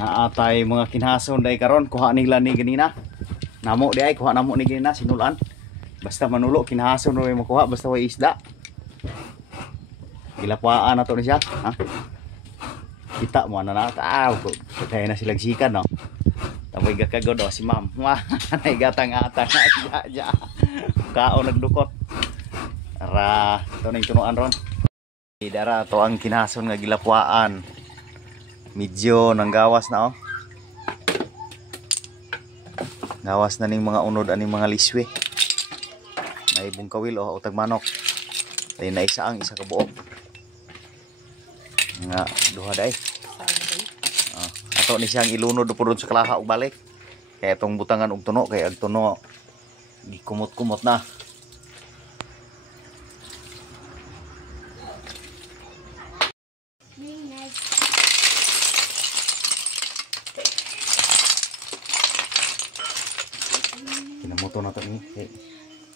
Naatay mga kinhason day karon, kuha nila ni ganina. Namo di ay kuha namo ni ganina sinulan. Basta manulo kinhason ro makuha basta way isda. Gilapwaan na to ni siya, ha? Kita mo na nataw ko. Kaya na sila sikan no. Tapos gakagod do si ma'am. Wah, gatang-atang ja. Kaon nagdukot. Ara, to ning tunuan ron. Dara to ang kinhason nga gilapwaan. Medyo nang gawas na oh. Gawas na ning mga unod aning mga liswe. May bungkawil oh, utag manok. Ay na isa ang isa ka buok. Nga duha day. Ato ni siyang ilunod pud sa kalaha ug balik. Kaya itong butangan og tuno kay ag tuno gikumot-kumot na. Kinamoto na to ni.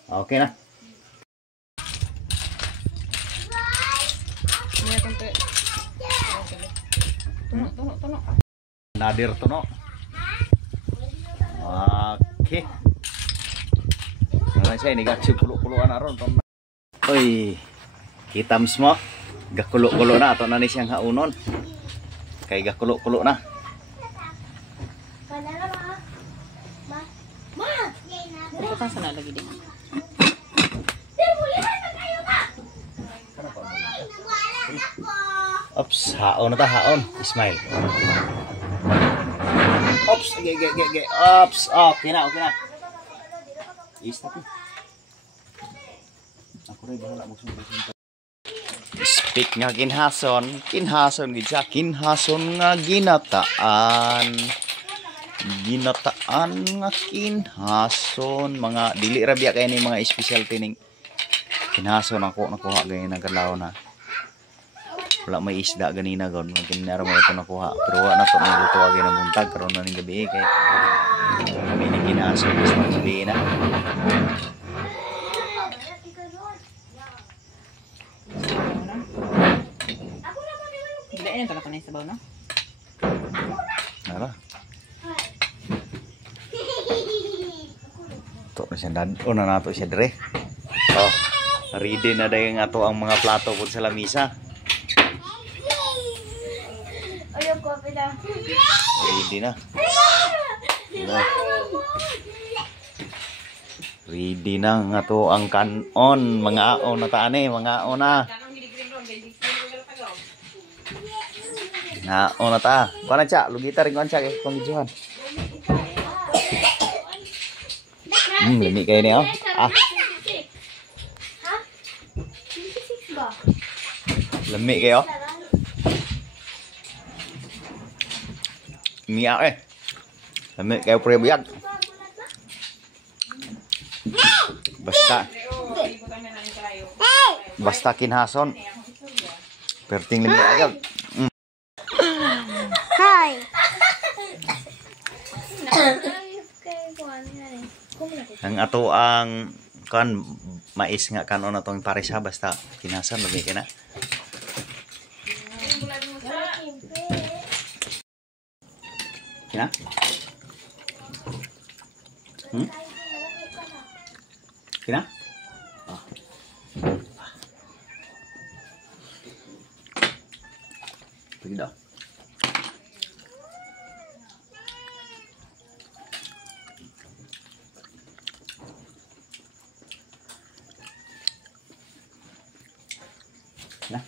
Okay na. Tuno. Nadir tuno. Okay. Nah, saya ini gaksip kulo-kuloan aron ton. Oy, kitams mo. Gakulo-kulo na ato na ni siyang haunon. Kay gakulo-kulo na. Ito kan sana lagi din. Ops, haon na ta, haon. Ismail. Ops, ge. Ops, okay na. Stop. Ako rin bahala mo sunod. Speak nga kinhason gid siya, kinhason nga ginataan. Ginataan nga kinhason, mga dili ra biya kay ni mga specialty ning kinhason ako nakuha gani nang kadlaw na. Wala may isda ganina gon, kinara mo ito nakuha. Pero wala na to may luto agi na buntag karon na ning gabi kay kami ni kinhason gusto sabihin na. Dilain ka na kanay sabaw no? Nara. To na siya dad. Na nato siya dire. Oh, ready na dayon ato ang mga plato pud sa lamisa. Ayoko pala. Ready na. Ready na nga to ang kanon, mga aon na taane, mga aon na. Naon na ta. Kuan cha, lugita ring kuan cha kay pangidjuhan. Limi kay ni oh. Ah. Limi kayo. Miyak eh. Lami kayo pre buyag. Basta kinhason. Perting limi agad. Hi. Ang ato ang kan mais nga kanon atong pares ha basta kinhason lami kay na. Kina? Kina? Ah. Pergi dah. Nah.